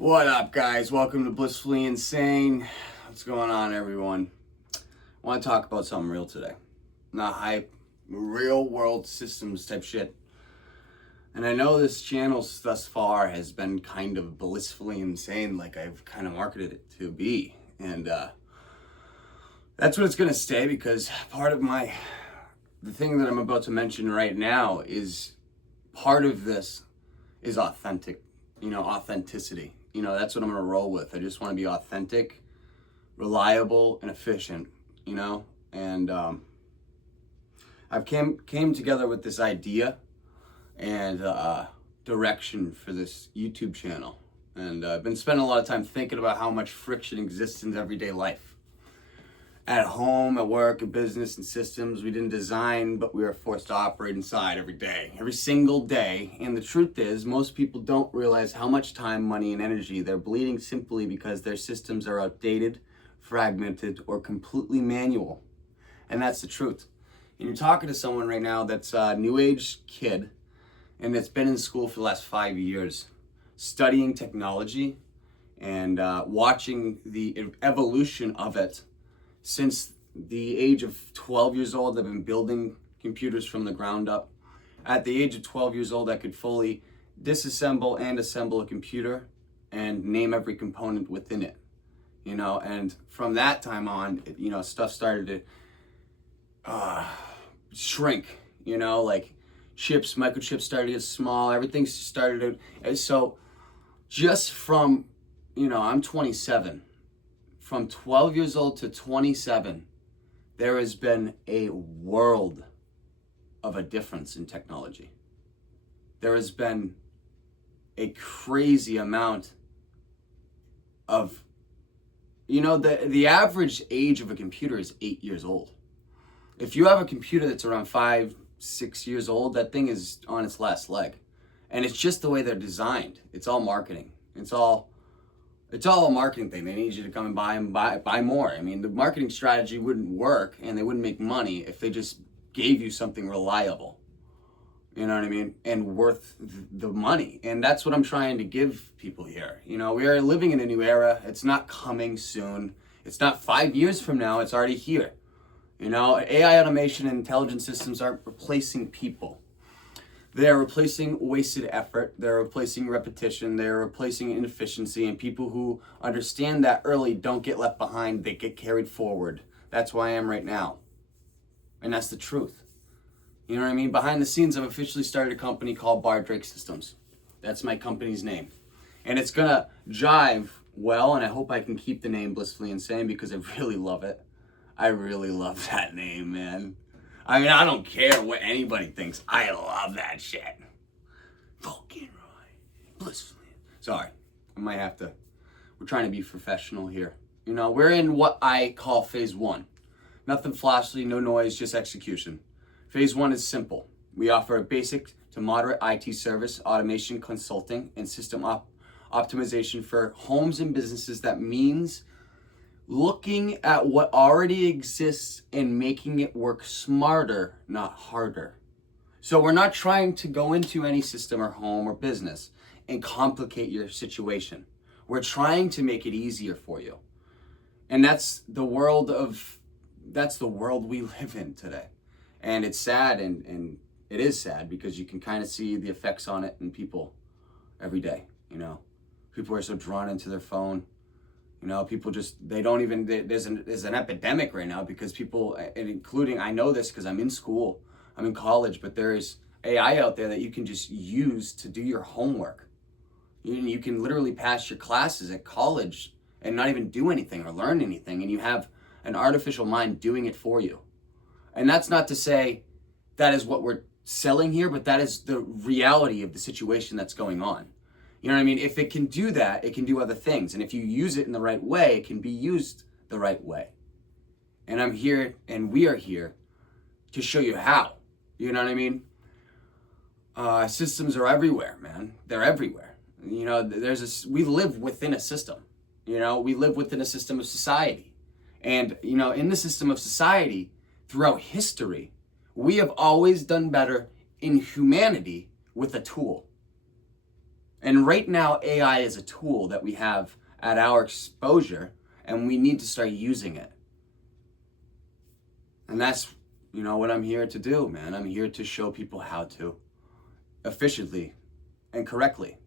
What up, guys? Welcome to Blissfully Insane. What's going on, everyone? I want to talk about something real today. Not hype, real world systems type shit. And I know this channel thus far has been kind of blissfully insane, like I've kind of marketed it to be. And that's what it's going to stay, because part of the thing that I'm about to mention right now is part of this is authenticity. That's what I'm gonna roll with. I just want to be authentic, reliable, and efficient, and I've came together with this idea and direction for this YouTube channel. And I've been spending a lot of time thinking about how much friction exists in everyday life. At home, at work, at business and systems, we didn't design, but we are forced to operate inside every day, every single day. And the truth is, most people don't realize how much time, money, and energy they're bleeding simply because their systems are outdated, fragmented, or completely manual. And that's the truth. And you're talking to someone right now that's a new age kid and that's been in school for the last 5 years, studying technology and watching the evolution of it. Since the age of 12 years old, I've been building computers from the ground up. At the age of 12 years old, I could fully disassemble and assemble a computer and name every component within it. And from that time on, stuff started to shrink, like chips, microchips started to get small, everything started to, so just from, I'm 27. From 12 years old to 27, there has been a world of a difference in technology. There has been a crazy amount of, the average age of a computer is 8 years old. If you have a computer that's around 5, 6 years old, that thing is on its last leg. And it's just the way they're designed. It's all marketing. It's all a marketing thing. They need you to come and buy more. I mean, the marketing strategy wouldn't work and they wouldn't make money if they just gave you something reliable. You know what I mean? And worth the money. And that's what I'm trying to give people here. We are living in a new era. It's not coming soon. It's not 5 years from now. It's already here. AI automation and intelligent systems aren't replacing people. They're replacing wasted effort, they're replacing repetition, they're replacing inefficiency, and people who understand that early don't get left behind, they get carried forward. That's where I am right now. And that's the truth. You know what I mean? Behind the scenes, I've officially started a company called BARDRAKE Systems. That's my company's name. And it's gonna jive well, and I hope I can keep the name Blissfully Insane because I really love it. I really love that name, man. I mean, I don't care what anybody thinks. I love that shit. Fucking right. Blissfully. Sorry. I might have to. We're trying to be professional here. We're in what I call phase one. Nothing flashy, no noise, just execution. Phase one is simple. We offer a basic to moderate IT service, automation, consulting, and system optimization for homes and businesses. That means looking at what already exists and making it work smarter, not harder. So we're not trying to go into any system or home or business and complicate your situation. We're trying to make it easier for you. And that's the world we live in today. And it's sad, and it is sad because you can kind of see the effects on it in people every day. People are so drawn into their phone. People just, they don't even, there's an epidemic right now because people, and including, I know this because I'm in school, I'm in college, but there is AI out there that you can just use to do your homework. You can literally pass your classes at college and not even do anything or learn anything, and you have an artificial mind doing it for you. And that's not to say that is what we're selling here, but that is the reality of the situation that's going on. You know what I mean? If it can do that, it can do other things. And if you use it in the right way, it can be used the right way. And I'm here, and we are here to show you how. You know what I mean? Systems are everywhere, man. They're everywhere. We live within a system. We live within a system of society. And, in the system of society, throughout history, we have always done better in humanity with a tool. And right now, AI is a tool that we have at our exposure, and we need to start using it. And that's, what I'm here to do, man. I'm here to show people how to efficiently and correctly.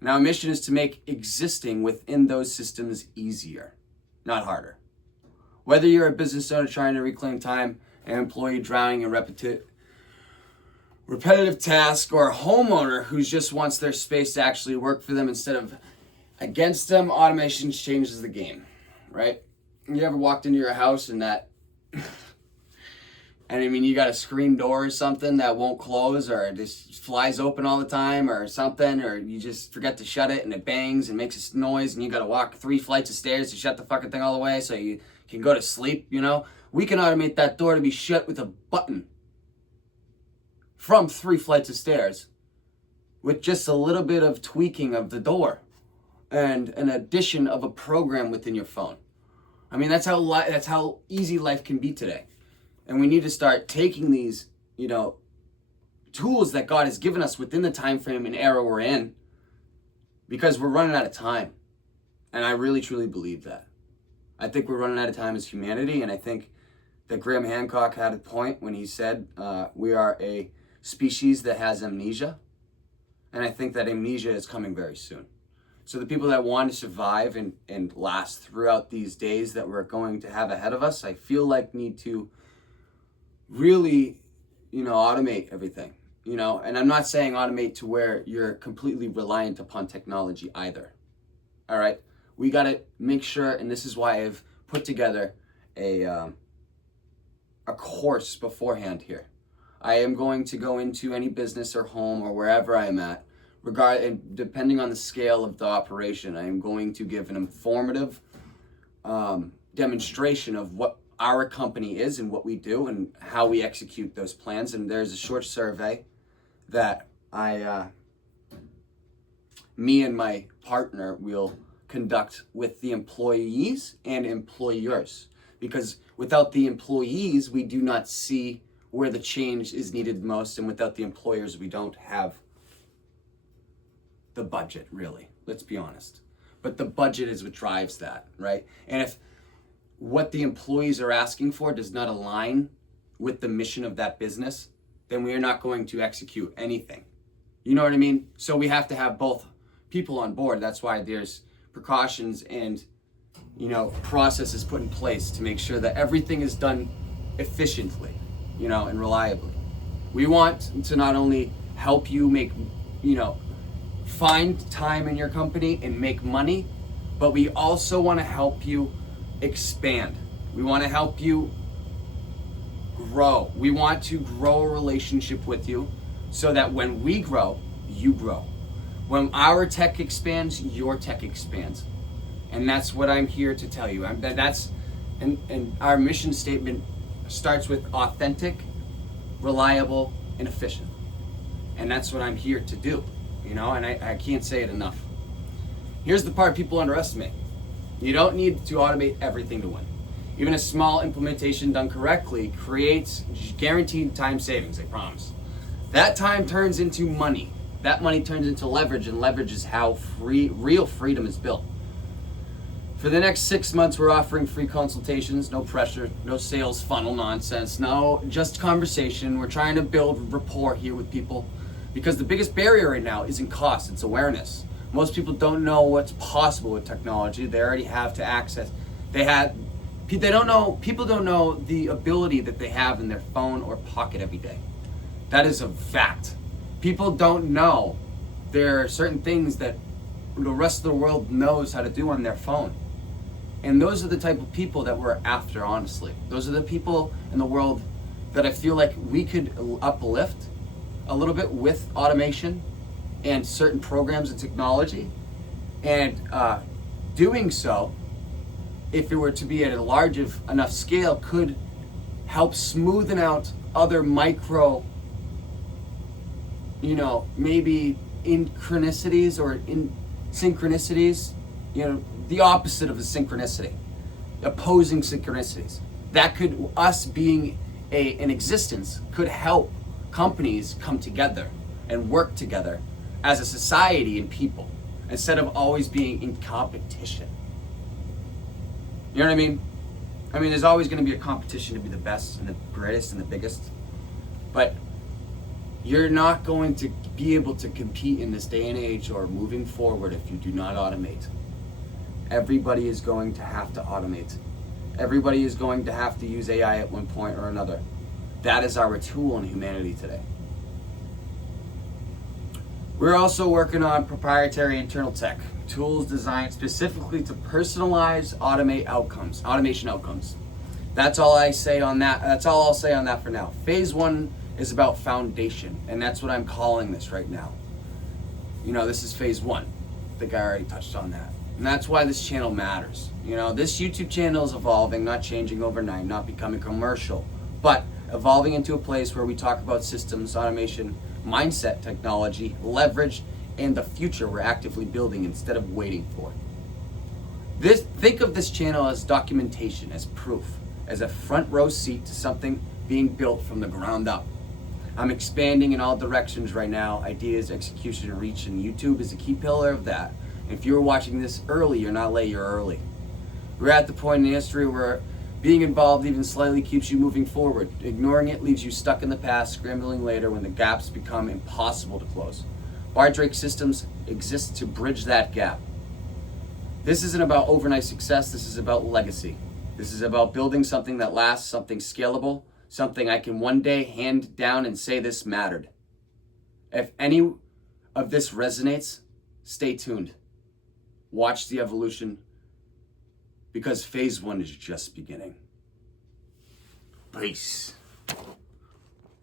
And our mission is to make existing within those systems easier, not harder. Whether you're a business owner trying to reclaim time, an employee drowning in repetitive tasks, or a homeowner who just wants their space to actually work for them instead of against them, automation changes the game, right? You ever walked into your house and you got a screen door or something that won't close, or it just flies open all the time or something, or you just forget to shut it and it bangs and makes a noise and you got to walk 3 flights of stairs to shut the fucking thing all the way so you can go to sleep, We can automate that door to be shut with a button from 3 flights of stairs with just a little bit of tweaking of the door and an addition of a program within your phone. That's how easy life can be today. And we need to start taking these, tools that God has given us within the time frame and era we're in, because we're running out of time. And I really, truly believe that. I think we're running out of time as humanity, and I think that Graham Hancock had a point when he said we are a species that has amnesia. And I think that amnesia is coming very soon. So the people that want to survive and last throughout these days that we're going to have ahead of us, I feel like need to really, automate everything, and I'm not saying automate to where you're completely reliant upon technology either. All right. We got to make sure, and this is why I've put together a course beforehand here. I am going to go into any business or home or wherever I'm at, depending on the scale of the operation. I am going to give an informative demonstration of what our company is and what we do and how we execute those plans. And there's a short survey that me and my partner will conduct with the employees and employers, because without the employees, we do not see where the change is needed most. And without the employers, we don't have the budget, really. Let's be honest. But the budget is what drives that, right? And if what the employees are asking for does not align with the mission of that business, then we are not going to execute anything. You know what I mean? So we have to have both people on board. That's why there's precautions and, processes put in place to make sure that everything is done efficiently, and reliably. We want to not only help you make, find time in your company and make money, but we also want to help you expand. We want to help you grow. We want to grow a relationship with you so that when we grow, you grow. When our tech expands, your tech expands. And that's what I'm here to tell you. And our mission statement starts with authentic, reliable, and efficient. And that's what I'm here to do, and I can't say it enough. Here's the part people underestimate. You don't need to automate everything to win. Even a small implementation done correctly creates guaranteed time savings, I promise. That time turns into money. That money turns into leverage, and leverage is how real freedom is built. For the next 6 months, we're offering free consultations, no pressure, no sales funnel nonsense, no, just conversation. We're trying to build rapport here with people, because the biggest barrier right now isn't cost, it's awareness. Most people don't know what's possible with technology. They already have to access. People don't know the ability that they have in their phone or pocket every day. That is a fact. People don't know there are certain things that the rest of the world knows how to do on their phone. And those are the type of people that we're after, honestly. Those are the people in the world that I feel like we could uplift a little bit with automation and certain programs and technology. And doing so, if it were to be at a large enough scale, could help smoothen out other micro, maybe synchronicities or in synchronicities, the opposite of the synchronicity, opposing synchronicities. That could, us being in existence, could help companies come together and work together as a society and people, instead of always being in competition. You know what I mean? I mean, there's always going to be a competition to be the best and the greatest and the biggest, but you're not going to be able to compete in this day and age or moving forward if you do not automate. Everybody is going to have to automate. Everybody is going to have to use AI at one point or another. That is our tool in humanity today. We're also working on proprietary internal tech, tools designed specifically to personalize automation outcomes. That's all I say on that. That's all I'll say on that for now. Phase 1 is about foundation, and that's what I'm calling this right now. You know, this is phase 1. I think I already touched on that. And that's why this channel matters. You know, this YouTube channel is evolving, not changing overnight, not becoming commercial, but evolving into a place where we talk about systems, automation, mindset, technology, leverage, and the future we're actively building instead of waiting for. Think of this channel as documentation, as proof, as a front row seat to something being built from the ground up. I'm expanding in all directions right now, ideas, execution, and reach, and YouTube is a key pillar of that. And if you're watching this early, you're not late, you're early. We're at the point in history where being involved even slightly keeps you moving forward. Ignoring it leaves you stuck in the past, scrambling later when the gaps become impossible to close. BARDRAKE systems exist to bridge that gap. This isn't about overnight success, this is about legacy. This is about building something that lasts, something scalable, something I can one day hand down and say this mattered. If any of this resonates, stay tuned. Watch the evolution, because phase 1 is just beginning. Peace.